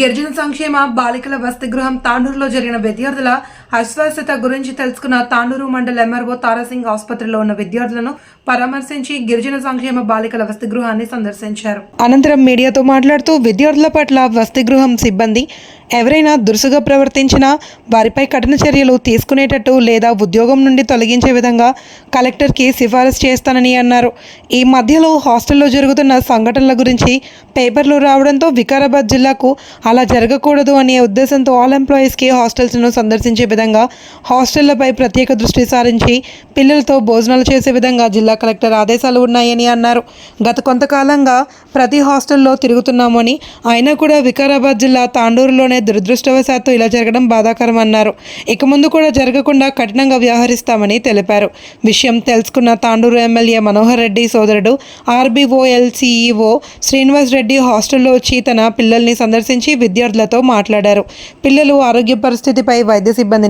గిరిజన సంక్షేమ బాలికల వసతి గృహం తాండూరులో జరిగిన విద్యార్థుల అస్వస్థత గురించి తెలుసుకున్న తాండూరు మండల ఎంఆర్ఓ తారాసింగ్ ఆసుపత్రిలో ఉన్న విద్యార్థులను పరామర్శించి గిరిజన సంక్షేమ బాలికల వసతి గృహాన్ని సందర్శించారు. అనంతరం మీడియాతో మాట్లాడుతూ విద్యార్థుల పట్ల వసతి గృహం సిబ్బంది ఎవరైనా దురుసుగా ప్రవర్తించినా వారిపై కఠిన చర్యలు తీసుకునేటట్టు లేదా ఉద్యోగం నుండి తొలగించే విధంగా కలెక్టర్కి సిఫారసు చేస్తానని అన్నారు. ఈ మధ్యలో హాస్టల్లో జరుగుతున్న సంఘటనల గురించి పేపర్లు రావడంతో వికారాబాద్ జిల్లాకు అలా జరగకూడదు అనే ఉద్దేశంతో ఆల్ ఎంప్లాయీస్కి హాస్టల్స్ను సందర్శించే విధంగా హాస్టళ్ళపై ప్రత్యేక దృష్టి సారించి పిల్లలతో భోజనాలు చేసే విధంగా జిల్లా కలెక్టర్ ఆదేశాలు ఉన్నాయని అన్నారు. గత కొంతకాలంగా ప్రతి హాస్టల్లో తిరుగుతున్నామని అయినా కూడా వికారాబాద్ జిల్లా తాండూరులోనే దురదృష్టవశాత్తు ఇలా జరగడం బాధాకరం అన్నారు. ఇక ముందు కూడా జరగకుండా కఠినంగా వ్యవహరిస్తామని తెలిపారు. విషయం తెలుసుకున్న తాండూరు ఎమ్మెల్యే మనోహర్ రెడ్డి సోదరుడు ఆర్బీఓఎల్ సిఈఓ శ్రీనివాస్ రెడ్డి హాస్టల్లో వచ్చి తన పిల్లల్ని సందర్శించి విద్యార్థులతో మాట్లాడారు. పిల్లలు ఆరోగ్య పరిస్థితిపై వైద్య సిబ్బందిని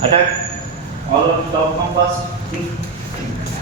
Attack. All of top compass.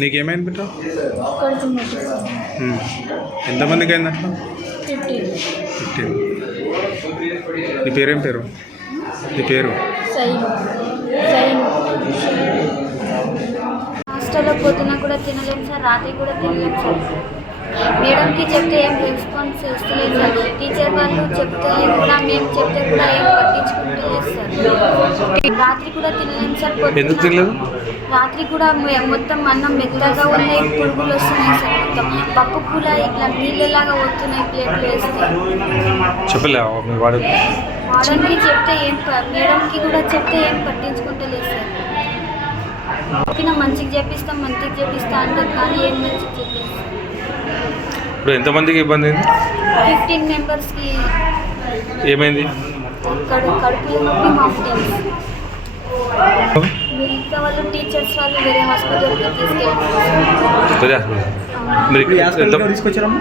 నీకేమైంది బిడ్డ. ఎంతమందికి అయింది అట్లా? ఫిఫ్టీన్ నీ పేరేం పేరు? నీ పేరు? హాస్టల్లో పొద్దున కూడా తినలేము సార్ రాత్రి కూడా తినలేము సార్. మేడంకి చెప్తే ఏం రెస్పాన్స్ ఇస్తలేదు సార్. టీచర్ వాళ్ళు చెప్తే కూడా మేము చెప్తే కూడా ఏం పట్టించుకుంటలేదు సార్. రాత్రి కూడా తినలేము సార్. ఎందుకు తినలేదు? రాత్రి కూడా మొత్తం అన్నం మెత్తగా ఉన్నాయి పురుగులు వస్తున్నాయి సార్ మొత్తం. పప్పు కూడా ఇట్లా నీళ్ళలాగా వస్తున్నాయి ప్లేట్లు వేస్తే. చెప్పలే మీ వాడు వాడన్కి చెప్తే ఏం మేడంకి కూడా చెప్తే ఏం పట్టించుకుంటలేదు సార్. చెప్పిన మంచిగా చేపిస్తాం మంచిగా చేపిస్తా అంటారు కానీ ఏం మంచిగా చెప్పేస్తాం ఇప్పుడు ఎంతమందికి ఇబ్బంది అయింది? ఫిఫ్టీన్ మెంబర్స్కి ఏమైంది? మిగతా వాళ్ళు టీచర్స్ వాళ్ళు వేరే హాస్పిటల్కి తీసుకెళ్ళి మీరు ఇక్కడ తీసుకొచ్చారమ్మా?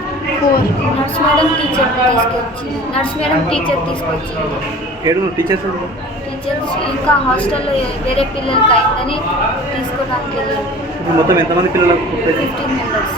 నర్స్ మేడం టీచర్ తీసుకొచ్చి నర్స్ మేడం టీచర్ తీసుకొచ్చింది. ఏడు టీచర్స్ టీచర్స్ ఇంకా హాస్టల్లో వేరే పిల్లలకి అయిందని తీసుకోవడానికి మొత్తం ఎంతమంది పిల్లలకు ఫిఫ్టీన్ మెంబర్స్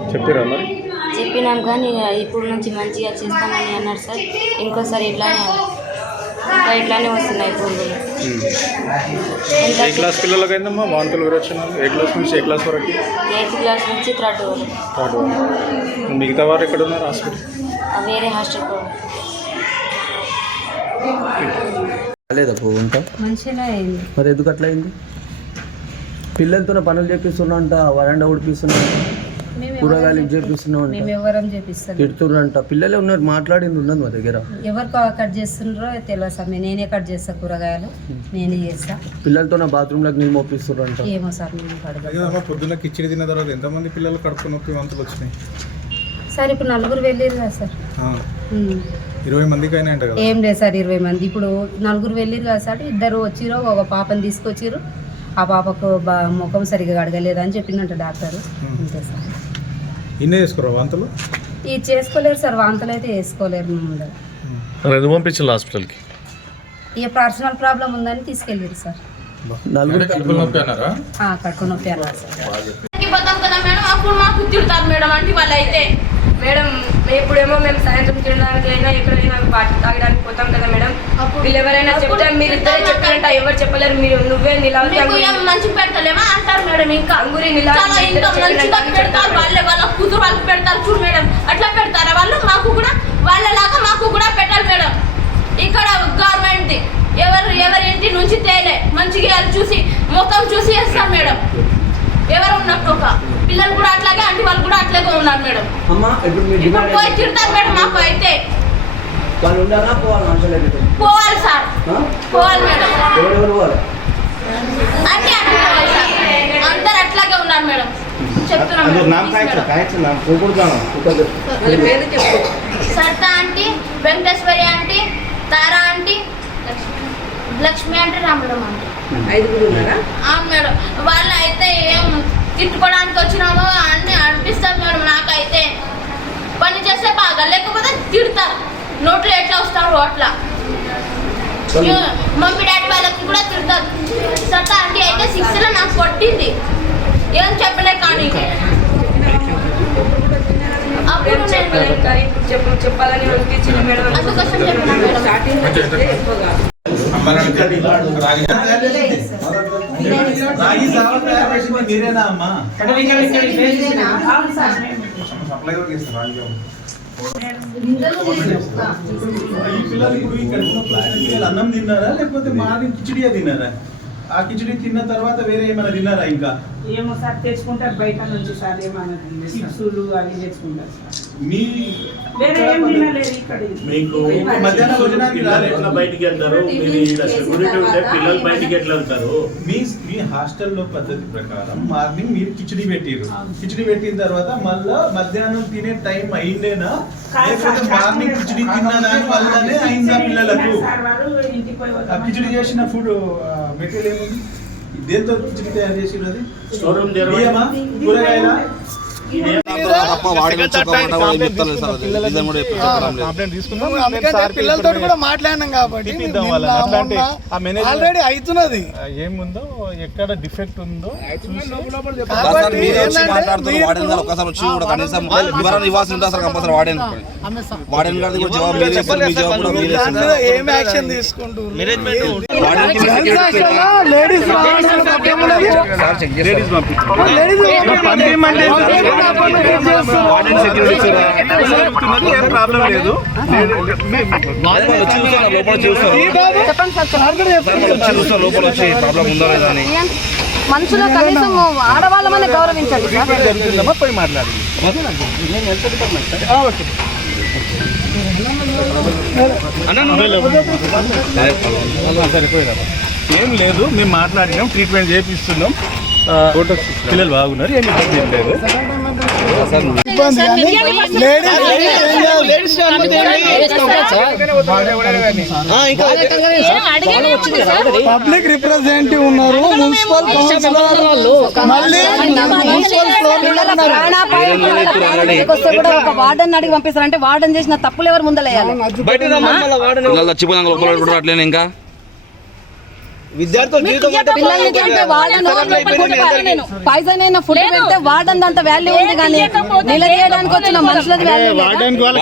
చెప్పారా మరి. చెప్పినాం కానీ ఇప్పుడు నుంచి మంచిగా చేస్తామని అన్నారు సార్. ఇంకోసారి ఇట్లానే ఇంకా ఇట్లానే వస్తున్నాయి పురుగులు ఏ క్లాస్ పిల్లలకి అయిందమ్మా వాంతులు విరోచన ఏ క్లాస్ నుంచి ఏ క్లాస్ వరకు? ఎయిత్ క్లాస్ నుంచి థర్డ్ వరకు. థర్డ్ వరకు. మిగతా వారు ఎక్కడ ఉన్నారు? హాస్పిటల్? వేరే హాస్టల్ లేదా పోగుంటా మంచిగా అయింది. మరి ఎందుకు అట్లా అయింది? పిల్లలతో పనులు చేపిస్తున్నా అంట వరండా ఉడిపిస్తున్నా కూరగాయలు ఇది చేపిస్తున్నావు మేము ఎవరం చేపిస్తాం. తిడుతుర్రంట పిల్లలే ఉన్నారు మాట్లాడింది ఉన్నది మా దగ్గర. ఎవరు కట్ చేస్తుండ్రో తెలియదు సార్. నేనే కట్ చేస్తా కూరగాయలు. నేనే చేస్తా. పిల్లలతో నా బాత్రూంలోకి నీళ్ళు మోపిస్తుర్రంట ఏమో సార్ మేము పొద్దున్న కిచిడి తిన్న తర్వాత ఎంతమంది పిల్లలు కడుపు నొప్పి వంతులు వచ్చినాయి? సార్ ఇప్పుడు నలుగురు వెళ్ళారు కదా సార్. ఇరవై మందికి కదా? ఏం లేదు సార్ ఇరవై మంది. ఇప్పుడు నలుగురు వెళ్ళారు కదా సార్. ఇద్దరు వచ్చిరు ఒక పాపని తీసుకొచ్చిర్రు. ఆ పాపకు బా ముఖం సరిగా కడగలేదు అని చెప్పిందంట డాక్టర్ అంతే సార్. ఇన్నే చేసుకురా వంతులు? ఇది చేసుకోలేరు సార్ వాంతులు అయితే వేసుకోలేరు పంపించాలి హాస్పిటల్కి? ఇక పర్సనల్ ప్రాబ్లం ఉందని తీసుకెళ్ళారు సార్. నలుగురు ఆ, కడుపు నొప్పి అన్నారు సార్. పోతాం కదా మేడం? అప్పుడు మాకు తిడతారు మేడం అంటే వాళ్ళు అయితే మేడం ఇప్పుడేమో మేము సాయంత్రం తినడానికి అయినా ఎక్కడైనా పార్టీ తాగడానికి పోతాం కదా మేడం. వీళ్ళు ఎవరైనా చెప్తే మీరు ఇద్దరే ఎవరు చెప్పలేరు. మీరు నువ్వే మీకు ఏం మంచి పెట్టలేమా అంటారు మేడం ఇంకా? అంగురి పెడతారు వాళ్ళే వాళ్ళ కూతురు వాళ్ళకి పెడతారు చూడు మేడం. అట్లా పెడతారా వాళ్ళు? మాకు కూడా వాళ్ళలాగా మాకు కూడా పెట్టాలి మేడం. ఇక్కడ గవర్నమెంట్ ఎవరు ఎవరి ఇంటి నుంచి తేలే. మంచిగా చూసి ముఖం చూసి వేస్తాం మేడం. ఎవరు ఉన్నట్టు ఒక పిల్లలు కూడా అట్లాగే అంటే వాళ్ళు కూడా అట్లాగే ఉన్నారు మేడం. ఇప్పుడు పోయి తిడతారు మేడం మాకు అయితే. పోవాలి? సార్. పోవాలి మేడం. అన్ని అట్లాగే ఉన్నారు మేడం. అందుకు Sarthak aunty Venkateswari aunty Tara aunty Lakshmi అంటే రామడం ఐదుగురు మేడం. వాళ్ళు అయితే ఏం తిట్టుకోవడానికి వచ్చినామో అన్ని అనిపిస్తారు మేడం నాకైతే. పని చేస్తే బాగా లేకపోతే తిడతారు నోట్లో ఎట్లా వస్తారు అట్లా. మమ్మీ డాడీ వాళ్ళకి కూడా తిడతారు. సర్తా అంటే అయితే సిక్స్లో నాకు కొట్టింది. ఏం చెప్పలే కానీ అప్పుడు నేను చెప్పు చెప్పాలని అనిపించింది మేడం అందుకోసం చెప్పిన మేడం రాగి జావ తయారు చేసింది మీరేనా అమ్మా ఈ పిల్లలు ఇప్పుడు ఇక్కడ ఉన్న ప్రశ్నకి వీళ్ళు అన్నం తిన్నారా లేకపోతే మార్నింగ్ కిచిడియా తిన్నారా ఆ కిచిడి తిన్న తర్వాత వేరే ఏమైనా తిన్నారా ఇంకా? ఏమో సార్ తెచ్చుకుంటారు బయట నుంచి సార్ ఏమన్నా చిప్సులు అవి తెచ్చుకుంటారు సార్. మీ వేరే ఏం తినలేదు ఇక్కడ. మీకు మధ్యాహ్న భోజనానికి రాలేదు. ఎట్లా బయటికి వెళ్తారు? మీరు ఈడ సెక్యూరిటీ ఉంటే పిల్లలు బయటికి ఎట్లా వెళ్తారు. మీ మీ హాస్టల్లో పద్ధతి ప్రకారం మార్నింగ్ మీరు కిచిడి పెట్టిరు కిచిడి పెట్టిన తర్వాత మళ్ళా మధ్యాహ్నం తినే టైం అయిందేనా? లేకపోతే మార్నింగ్ కిచిడి తిన్నదా అని వల్లనే అయిందా పిల్లలకు? కిచిడి చేసిన ఫుడ్ మెటీరియల్ ఏముంది? దేంతో తయారు చేసిరు అది? స్టోర్ రూమ్ కూరగాయలా? పిల్లలతో కూడా మాట్లాడినాం కాబట్టి ఆల్రెడీ అవుతున్నది. ఏముందో ఎక్కడ డిఫెక్ట్ ఉందో ఏం యాక్షన్ తీసుకుంటారు ఏం ప్రాబ్లం లేదు మనుషులు కనీసం ఆడవాళ్ళమని గౌరవించండి జరుగుతుందమ్మా పోయి మాట్లాడి ఏం లేదు మేము మాట్లాడినాం ట్రీట్మెంట్ చేపిస్తున్నాం. పిల్లలు బాగున్నారు ఏమి ఇబ్బంది ఏం లేదు. పబ్లిక్ రిప్రజెంటేటివ్ ఉన్నారు మున్సిపల్ కౌన్సిలర్ మళ్ళీ మున్సిపల్ కూడా ఒక వార్డెన్ అడిగి పంపిస్తారంటే వార్డెన్ చేసిన తప్పులు ఎవరు ముందలేయాలి ఇంకా పిల్లల్ని తింటే వార్డెన్ నేను పాయిజన్ అయిన ఫుడ్ పెడితే వార్డెన్ అంత వాల్యూ ఉంది కానీ నిలదీయడానికి వచ్చిన మనుషులది వాల్యూ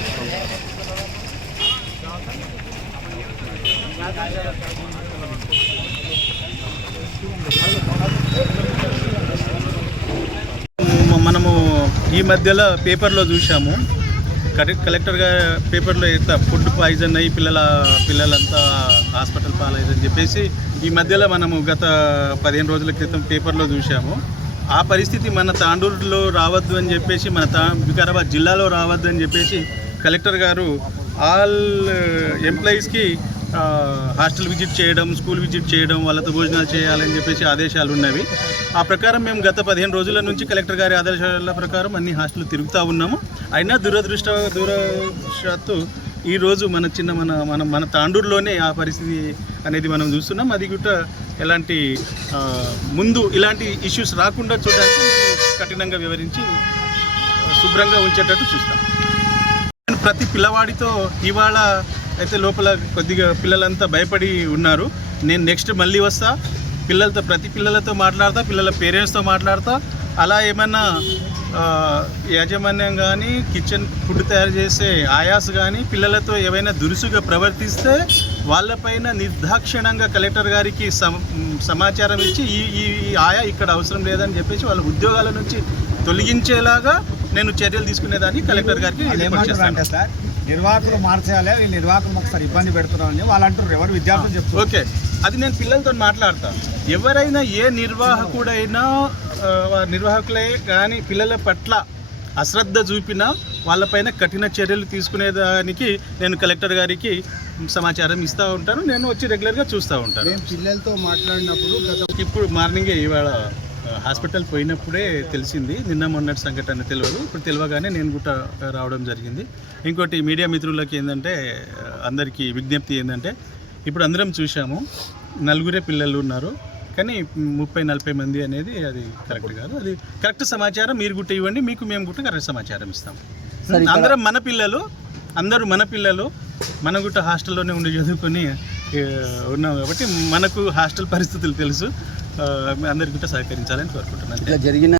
మనము ఈ మధ్యలో పేపర్లో చూసాము కలెక్టర్ గారు పేపర్లో ఎంత ఫుడ్ పాయిజన్ అయ్యి పిల్లల పిల్లలంతా హాస్పిటల్ పాలయ్యని చెప్పేసి ఈ మధ్యలో మనము గత పదిహేను రోజుల క్రితం పేపర్లో చూసాము ఆ పరిస్థితి మన తాండూరులో రావద్దు అని చెప్పేసి మన తా వికారాబాద్ జిల్లాలో రావద్దు అని చెప్పేసి కలెక్టర్ గారు ఆల్ uh, ఎంప్లాయీస్కి హాస్టల్ విజిట్ చేయడం స్కూల్ విజిట్ చేయడం వాళ్ళతో భోజనాలు చేయాలని చెప్పేసి ఆదేశాలు ఉన్నవి. ఆ ప్రకారం మేము గత పదిహేను రోజుల నుంచి కలెక్టర్ గారి ఆదేశాల ప్రకారం అన్ని హాస్టల్ తిరుగుతూ ఉన్నాము. అయినా దురదృష్ట దురదృష్టత్తు ఈరోజు మన చిన్న మన మన మన తాండూరులోనే ఆ పరిస్థితి అనేది మనం చూస్తున్నాం. అది కూడా ఎలాంటి ముందు ఇలాంటి ఇష్యూస్ రాకుండా చూడడానికి కఠినంగా వివరించి శుభ్రంగా ఉంచేటట్టు చూస్తాం. నేను ప్రతి పిల్లవాడితో ఇవాళ అయితే లోపల కొద్దిగా పిల్లలంతా భయపడి ఉన్నారు. నేను నెక్స్ట్ మళ్ళీ వస్తా. పిల్లలతో ప్రతి పిల్లలతో మాట్లాడతా పిల్లల పేరెంట్స్తో మాట్లాడతా. అలా ఏమన్నా యాజమాన్యం కానీ కిచెన్ ఫుడ్ తయారు చేసే ఆయాస్ కానీ పిల్లలతో ఏవైనా దురుసుగా ప్రవర్తిస్తే వాళ్ళపైన నిర్దాక్షిణంగా కలెక్టర్ గారికి సమ- సమాచారం ఇచ్చి ఈ ఈ ఆయా ఇక్కడ అవసరం లేదని చెప్పేసి వాళ్ళ ఉద్యోగాల నుంచి తొలగించేలాగా నేను చర్యలు తీసుకునేదాన్ని కలెక్టర్ గారికి నిర్వాహకులు మార్చేయాలి వీళ్ళు నిర్వాహకులు ఒకసారి ఇబ్బంది పెడుతున్నారని వాళ్ళు అంటారు ఎవరు విద్యార్థులు చెప్తారు ఓకే. అది నేను పిల్లలతో మాట్లాడతా. ఎవరైనా ఏ నిర్వాహకుడైనా నిర్వాహకులే కానీ పిల్లల పట్ల అశ్రద్ధ చూపినా వాళ్ళపైన కఠిన చర్యలు తీసుకునేదానికి నేను కలెక్టర్ గారికి సమాచారం ఇస్తూ ఉంటాను. నేను వచ్చి రెగ్యులర్గా చూస్తూ ఉంటాను. పిల్లలతో మాట్లాడినప్పుడు ఇప్పుడు మార్నింగే ఇవాళ హాస్పిటల్ పోయినప్పుడే తెలిసింది. నిన్న మొన్నటి సంఘటన తెలియదు ఇప్పుడు తెలియగానే నేను కూడా రావడం జరిగింది. ఇంకోటి మీడియా మిత్రులకి ఏంటంటే అందరికీ విజ్ఞప్తి ఏంటంటే ఇప్పుడు అందరం చూసాము నలుగురే పిల్లలు ఉన్నారు. కానీ ముప్పై నలభై మంది అనేది అది కరెక్ట్ కాదు. అది కరెక్ట్ సమాచారం మీరు గుట్ట ఇవ్వండి. మీకు మేము గుట్ట కరెక్ట్ సమాచారం ఇస్తాం. అందరం మన పిల్లలు అందరూ మన పిల్లలు మన గుట్ట హాస్టల్లోనే ఉండి చదువుకొని ఉన్నాం కాబట్టి మనకు హాస్టల్ పరిస్థితులు తెలుసు. ఆ, అందరికీ కూడా సహకరించాలని కోరుకుంటున్నాను. ఇట్లా జరిగిన